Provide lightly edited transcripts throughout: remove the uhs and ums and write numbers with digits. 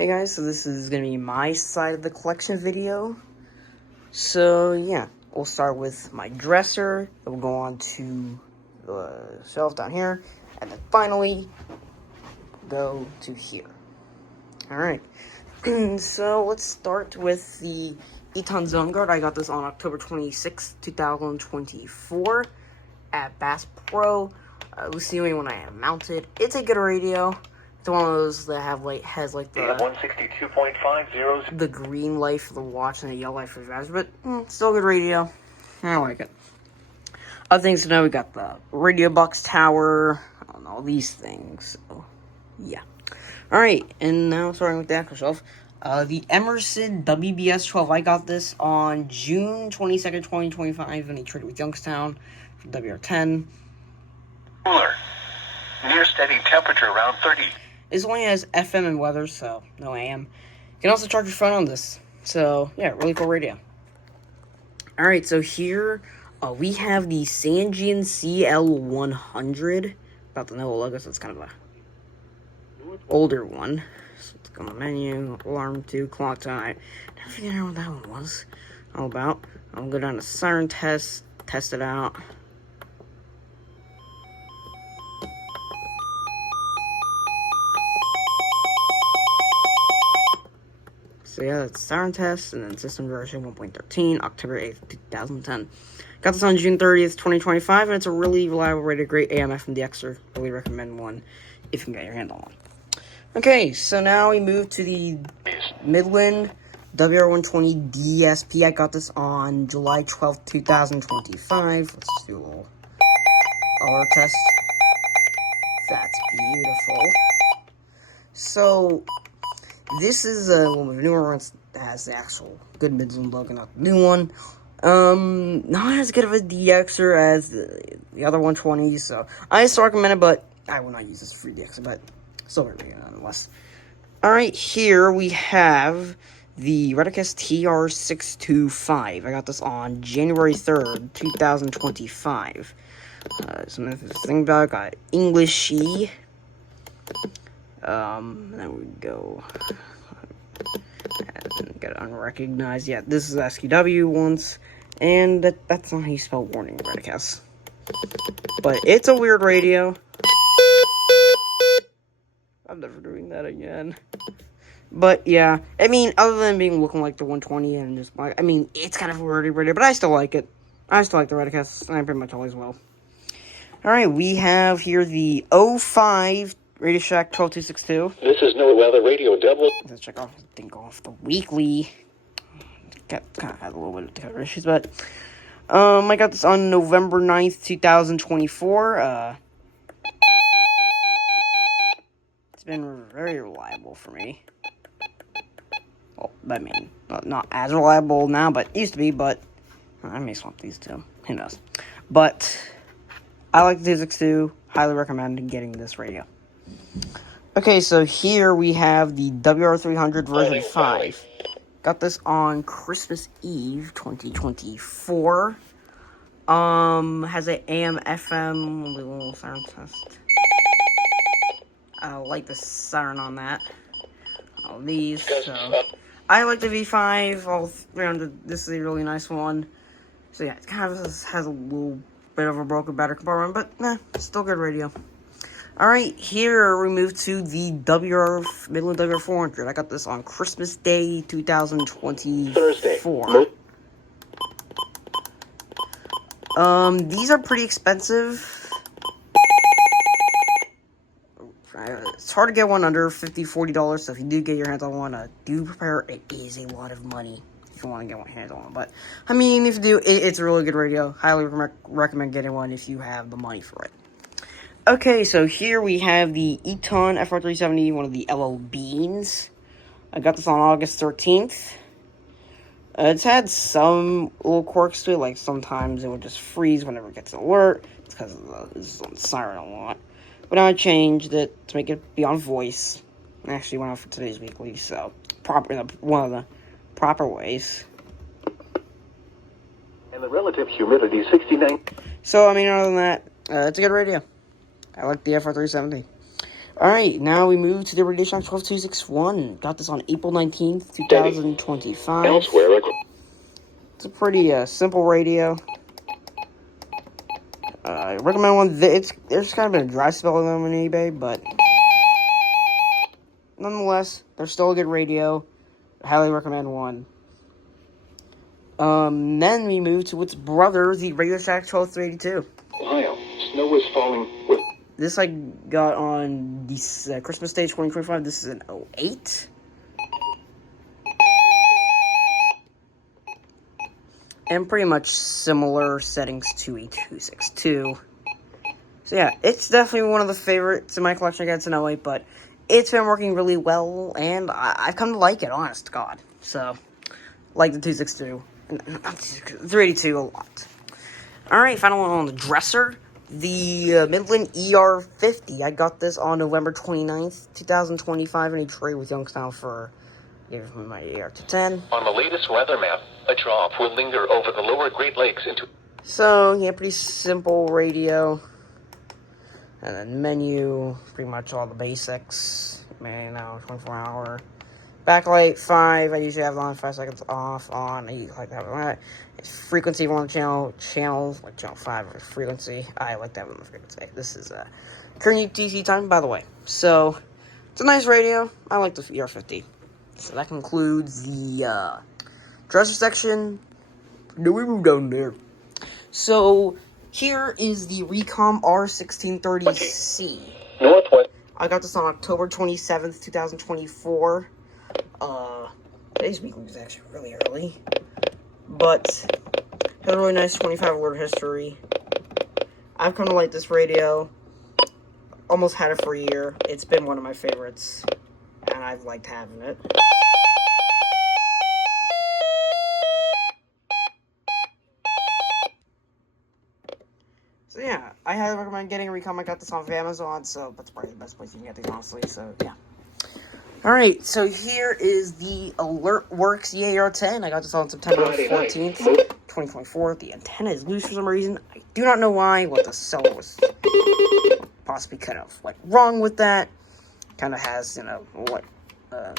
Hey guys, so this is going to be my side of the collection video. So yeah, we'll start with my dresser, then we'll go on to the shelf down here, and then finally go to here. Alright, so let's start with the Eton Zone Guard. I got this on October 26th, 2024 at Bass Pro. This is the only one I have mounted. It's a good radio. It's one of those that has the 162.50 the green light for the watch and the yellow light for the driver, but still a good radio. I like it. Other things to know, we got the radio box tower, and all these things. So yeah. Alright, and now starting with the actual shelf. The Emerson WBS 12. I got this on June 22nd, 2025, and he traded with Youngstown for WR10. Cooler. Near steady temperature around 30. This only has FM and weather, so no AM. You can also charge your phone on this. So, yeah, really cool radio. Alright, so here we have the Sangean CL100. About the Noah logo, so it's kind of a older one. So let's go on the menu, alarm 2, clock time. I forget what that one was all about. I'll go down to siren test it out. So yeah, that's siren test, and then system version 1.13, October 8th, 2010. Got this on June 30th, 2025, and it's a really reliable radio, great AM FM DXer. Really recommend one if you can get your hand on one. Okay, so now we move to the Midland WR120 DSP. I got this on July 12th, 2025. Let's just do a little R test. That's beautiful. So this is a little bit newer one that has the actual good Midland logo, not the new one. Not as good of a DXer as the other 120s, so I still recommend it, but I will not use this for DXer, but still very good nonetheless. Alright, here we have the Redicast TR625. I got this on January 3rd, 2025. Something to think about, got Englishy. There we go. And got unrecognized. Yeah, this is SQW once, and that's not how you spell warning, Redicast. But it's a weird radio. I'm never doing that again. But yeah, I mean, other than looking like the 120 and just like, I mean, it's kind of a weird radio, but I still like it. I still like the Redicast, and I pretty much always will. Alright, we have here the 05 Radio Shack 12262. This is No Weather Radio Double. Let's check off, think off the weekly. Kind of had a little bit of cover issues, but I got this on November 9th, 2024. It's been very reliable for me. Well, I mean, not as reliable now, but it used to be, but I may swap these two. Who knows? But I like the 262. Highly recommend getting this radio. Okay, so here we have the WR300 version 5. Got this on Christmas Eve 2024. Has an AM FM little siren test. I like the siren on that. All these. So I like the V5. All 300. This is a really nice one. So yeah, it kind of has a little bit of a broken battery compartment, but still good radio. Alright, here we move to the Midland WR400. I got this on Christmas Day 2024. Thursday. These are pretty expensive. It's hard to get one under $50-$40, so if you do get your hands on one, do prepare. It is a lot of money if you want to get one hands on one. But, I mean, if you do, it's a really good radio. Highly recommend getting one if you have the money for it. Okay, so here we have the Eton FR370, one of the LL Beans. I got this on August 13th. It's had some little quirks to it, like sometimes it would just freeze whenever it gets an alert. It's because this is on siren a lot. But now I changed it to make it be on voice. I actually went out for today's weekly, so one of the proper ways. And the relative humidity 69. So, I mean, other than that, it's a good radio. I like the FR370. Alright, now we move to the Radiation 12261. Got this on April 19th, 2025. Elsewhere. It's a pretty simple radio. I recommend one. There's kind of been a dry spell of them on eBay, but nonetheless, they're still a good radio. I highly recommend one. Then we move to its brother, the Radio Shack 12382. Ohio, snow is falling with... This I got on this Christmas Day 2025. This is an 08. And pretty much similar settings to a 262. So yeah, it's definitely one of the favorites in my collection. Again, it's an 08, but it's been working really well, and I've come to like it, honest to God. So, like the 262, 382 a lot. Alright, final one on the dresser. The Midland ER50. I got this on November 29th, 2025 in a trade with Youngstown for... Give me my AR-210. On the latest weather map, a trough will linger over the lower Great Lakes into... So, yeah, pretty simple radio. And then menu, pretty much all the basics. 24-hour. Backlight, 5. I usually have it on 5 seconds off, on. I usually like to have it on that. It's frequency on the channel, like channel 5 or frequency. I like to have it on the frequency. This is current UTC time, by the way. So, it's a nice radio. I like the ER50. So that concludes the dresser section. Now we move down there. So here is the Recom R1630C. Northwest. I got this on October 27th, 2024. Today's weekly was actually really early. But has a really nice 25 alert history. I've come to like this radio. Almost had it for a year. It's been one of my favorites. And I've liked having it. So yeah, I highly recommend getting a Recom. I got this off of Amazon, so that's probably the best place you can get these, honestly, so yeah. Alright, so here is the AlertWorks EAR-10. I got this on September 14th, 2024. The antenna is loose for some reason. I do not know why. What the seller was possibly kind of like wrong with that. Kind of has,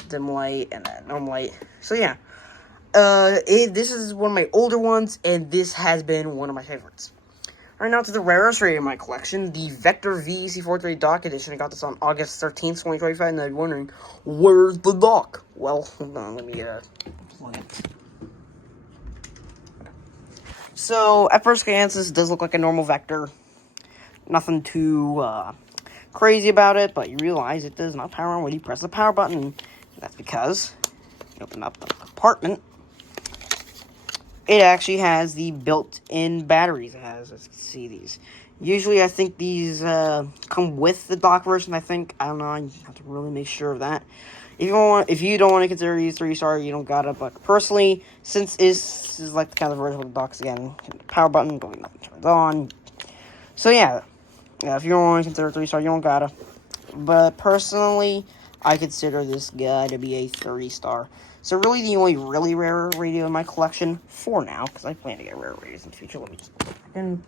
dim light and then normal light. So yeah, this is one of my older ones, and this has been one of my favorites. Alright, now to the rarest radio in my collection, the Vector VEC43 Dock Edition. I got this on August 13th, 2025, and I'm wondering, where's the dock? Well, hold on, let me, plug it. So, at first glance, this does look like a normal Vector. Nothing too, crazy about it, but you realize it does not power on when you press the power button. That's because you open up the compartment. It actually has the built-in batteries. It has, let's see these. Usually, I think these come with the dock version. I don't know. You have to really make sure of that. If you don't want to consider these 3-star, you don't gotta. But personally, since this is like the kind of version of the docks again, power button, but nothing turns on. So yeah, if you don't want to consider 3-star, you don't gotta. But personally, I consider this guy to be a 30-star. So really the only really rare radio in my collection for now, because I plan to get rare radios in the future. Let me just again.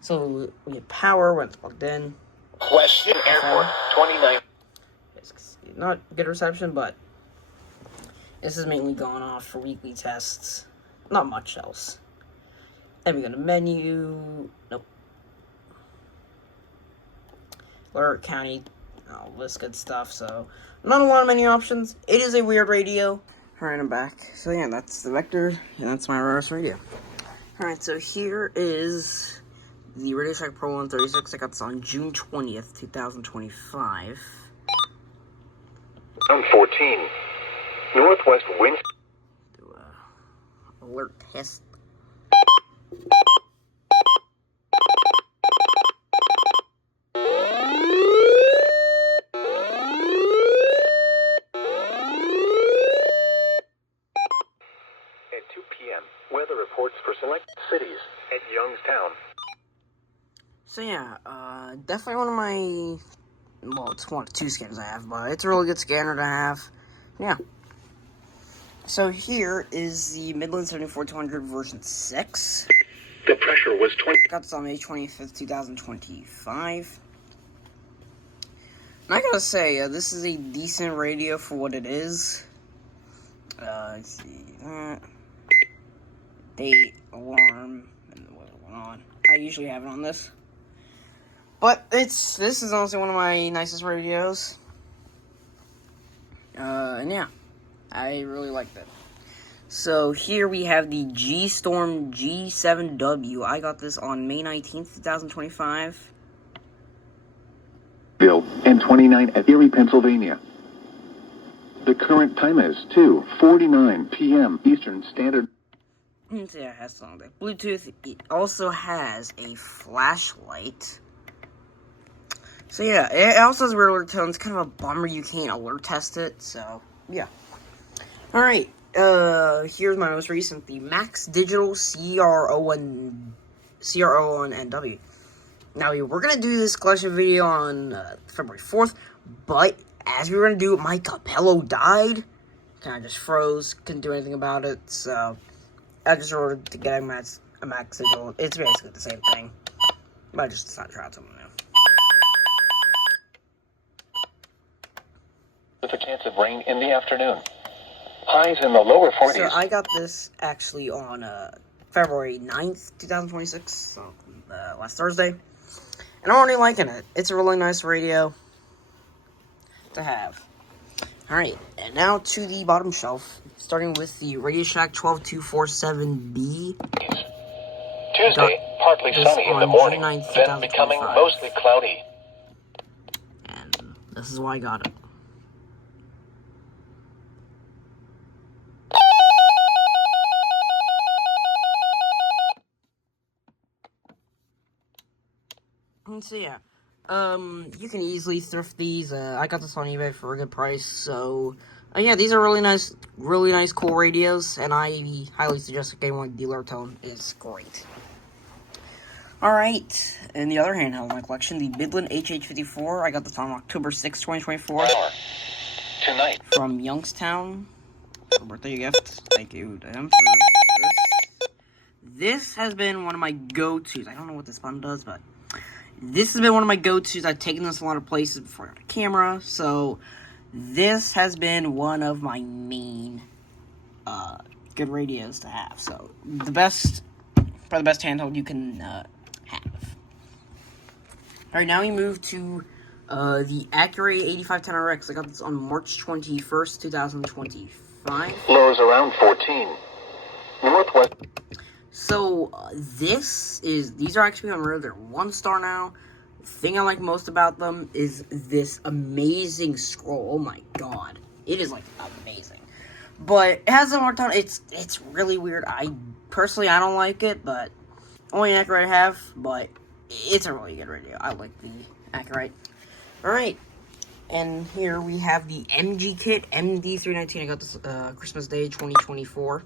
So we have power when it's plugged in. Question Airport 29. It's not good reception, but this is mainly going off for weekly tests. Not much else. Then we go to menu. Nope. Alert, county, all this good stuff. So, not a lot of menu options. It is a weird radio. Alright, I'm back. So yeah, that's the Vector, and that's my rarest radio. Alright, so here is the Radio Shack Pro 136. I got this on June 20th, 2025. 14. Northwest wind. Do a alert test. At 2 p.m., weather reports for select cities at Youngstown. So yeah, definitely one of my, well, it's one of two scanners I have, but it's a really good scanner to have. Yeah. So here is the Midland 74-200 version 6. The pressure was 20. Got this on May 25th, 2025. And I gotta say, this is a decent radio for what it is. Let's see. Date, alarm, and what's going on. I usually have it on this. But this is honestly one of my nicest radios. And yeah, I really liked it. So here we have the G-Storm G7W. I got this on May 19th, 2025. And 29 at Erie, Pennsylvania. The current time is 2:49 p.m. Eastern Standard. So yeah, it has something like Bluetooth. It also has a flashlight. So yeah, it also has weird alert tones. Kind of a bummer you can't alert test it. So yeah. All right. Here's my most recent, the Max Digital CR01NW. Now we're gonna do this collection video on February 4th, but as we were gonna do it, my Capello died. Kind of just froze. Couldn't do anything about it. So I just ordered to get a Max Digital. It's basically the same thing, but I just decided to try out something new. With a chance of rain in the afternoon. Highs in the lower 40s. So I got this actually on February 9th, 2026, so last Thursday. And I'm already liking it. It's a really nice radio to have. Alright, and now to the bottom shelf, starting with the Radio Shack 12247B. Tuesday, partly sunny in the morning, June 9th, then becoming mostly cloudy. And this is why I got it. So yeah, you can easily thrift these. I got this on eBay for a good price. So yeah, these are really nice, cool radios, and I highly suggest getting one. The alert tone is great. All right, and the other handheld in my collection, the Midland HH54. I got this on October 6th, 2024. Tonight. From Youngstown. A birthday gift. Thank you to him for this. This has been one of my go-tos. I don't know what this button does, but this has been one of my go-tos. I've taken this a lot of places before I got a camera, so this has been one of my main good radios to have. So probably the best handheld you can have. Alright, now we move to the Acura 8510RX. I got this on March 21st, 2025. Lows around 14. Northwest. So, these are actually on rare. They're 1-star now. The thing I like most about them is this amazing scroll. Oh my god. It is, like, amazing. But it has a more tone. It's really weird. I don't like it, but only an Acura I have, but it's a really good radio. I like the Acura. Alright. And here we have the MG kit, MD319. I got this Christmas Day 2024.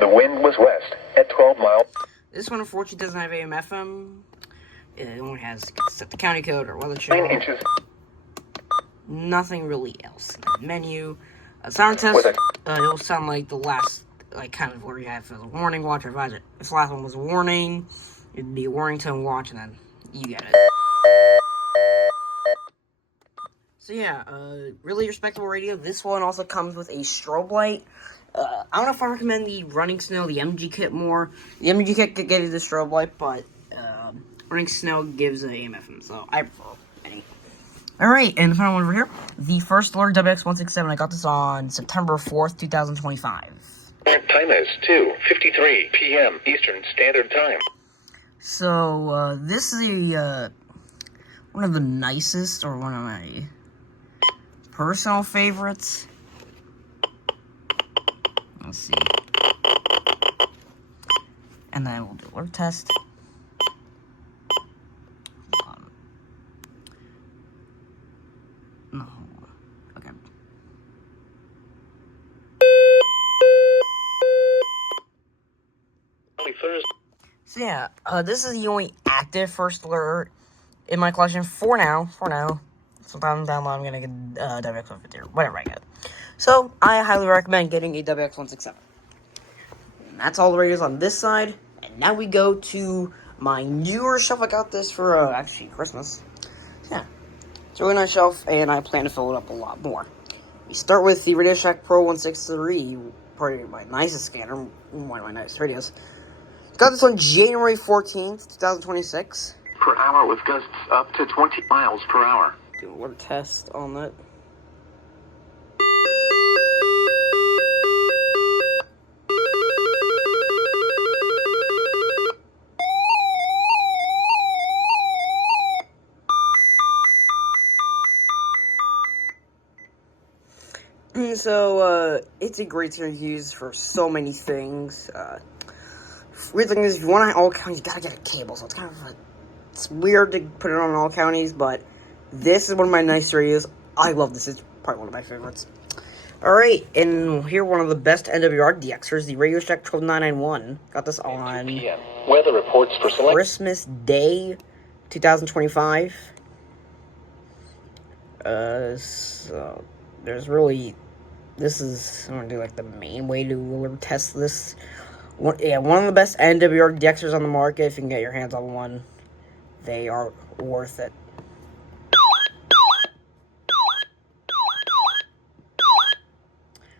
The wind was west at 12 miles. This one, unfortunately, doesn't have AM FM. It only has set the county code or weather channel. 9 inches. Nothing really else. Menu. Sound test. It'll sound like the last, like, kind of where you have a warning, watch, or advisor. This last one was a warning. It'd be a warning tone, watch, and then you get it. So yeah, really respectable radio. This one also comes with a strobe light. I don't know if I recommend the Running Snow, the MG kit more. The MG kit could get you the strobe light, but Running Snow gives a AM/FM, so I prefer any. Alright, and the final one over here, the First Alert WX167. I got this on September 4th, 2025. Current time is 2:53 p.m. Eastern Standard Time. So, this is one of the nicest, or one of my personal favorites. Let's see. And then we'll do alert test. No. Okay. So yeah, this is the only active First Alert in my collection for now. Sometime down the line I'm gonna get WX150 or whatever I get. So, I highly recommend getting a WX167. And that's all the radios on this side. And now we go to my newer shelf. I got this for, actually, Christmas. Yeah. It's a really nice shelf, and I plan to fill it up a lot more. We start with the Radio Shack Pro 163, probably my nicest scanner, one of my nicest radios. Got this on January 14th, 2026. Per hour with gusts up to 20 miles per hour. Do a little test on that. So, it's a great thing to use for so many things. Weird thing is, if you want it on all counties, you gotta get a cable, so it's weird to put it on all counties, but this is one of my nice radios. I love this. It's probably one of my favorites. Alright, and here one of the best NWR DXers, the Radio Shack 12991. Got this on 2 p.m. Weather reports for select Christmas Day, 2025. So, there's really... This is, I'm going to do, like, the main way to test this. One of the best NWR DXers on the market. If you can get your hands on one, they are worth it.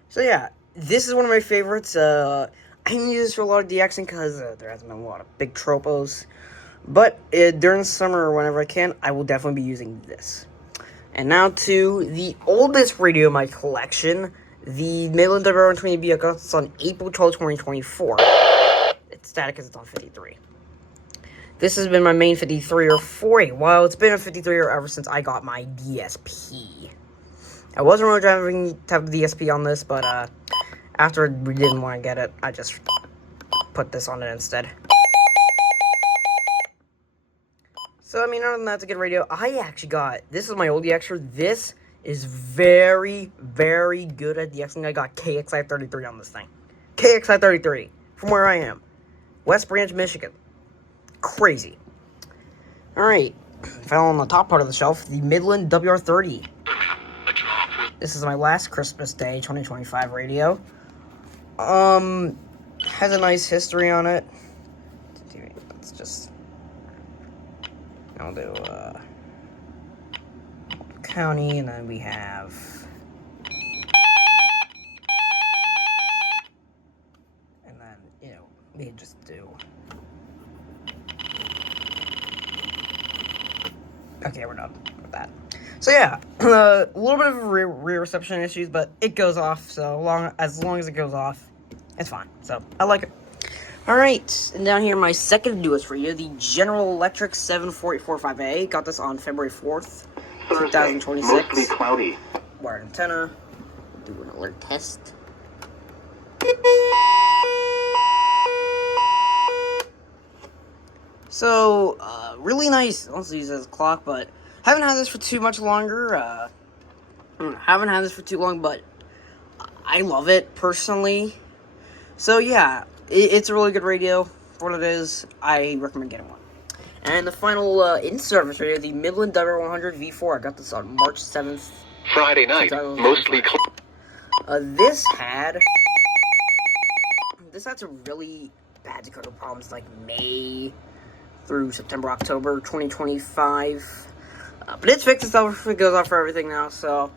So yeah, this is one of my favorites. I can use this for a lot of DXing because there hasn't been a lot of big tropos. But during the summer or whenever I can, I will definitely be using this. And now to the oldest radio in my collection, the Midland WR120B. I got this on April 12, 2024. It's static because it's on 53. This has been my main 53 for a while. It's been a 53 ever since I got my DSP. I wasn't really driving to have the DSP on this, but after we didn't want to get it, I just put this on it instead. So, I mean, other than that, it's a good radio. I actually got, this is my old DXer. This is very, very good at DXing. I got KXI33 on this thing. KXI33, from where I am. West Branch, Michigan. Crazy. Alright, fell on the top part of the shelf, the Midland WR30. This is my last Christmas Day 2025 radio. Has a nice history on it. Let's just... I'll do, county, and then we have... And then, you know, we just do... Okay, we're done with that. So yeah, a little bit of rear reception issues, but it goes off. So as long as it goes off, it's fine. So I like it. All right, and down here, my second newest for you, the General Electric 7445A. Got this on February 4th, Thursday, 2026. mostly cloudy. Wired antenna. Do an alert test. So, really nice. Let's use it as a clock, but haven't had this for too much longer. Haven't had this for too long, but I love it personally. So, yeah, it's a really good radio for what it is. I recommend getting one. And the final in-service radio, the Midland WR100 V4. I got this on March 7th. Friday night, mostly This had some really bad decoder problems, like May through September, October 2025. But it's fixed itself. It goes off for everything now, so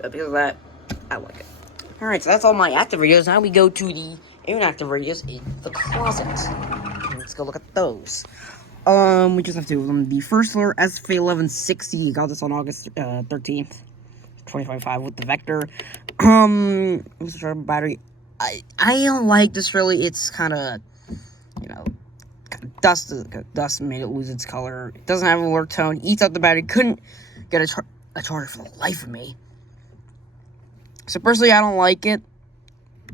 because of that, I like it. Alright, so that's all my active radios. Now we go to the inactive radios in the closet. Let's go look at those. We just have two of them. The first one, SFA1160. Got this on August 13th, 2025 with the Vector. Battery. I don't like this really. It's kind of, you know, dust made it lose its color. It doesn't have an alert tone. Eats out the battery. Couldn't get a charger for the life of me. So personally, I don't like it,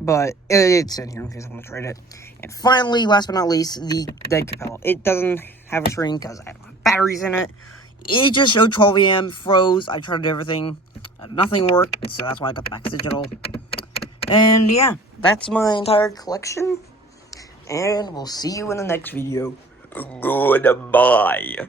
but it's in here in case I want to trade it. And finally, last but not least, the dead Capella. It doesn't have a screen because I don't have batteries in it. It just showed 12 AM, froze. I tried everything. Nothing worked, so that's why I got the Max Digital. And yeah, that's my entire collection. And we'll see you in the next video. Goodbye.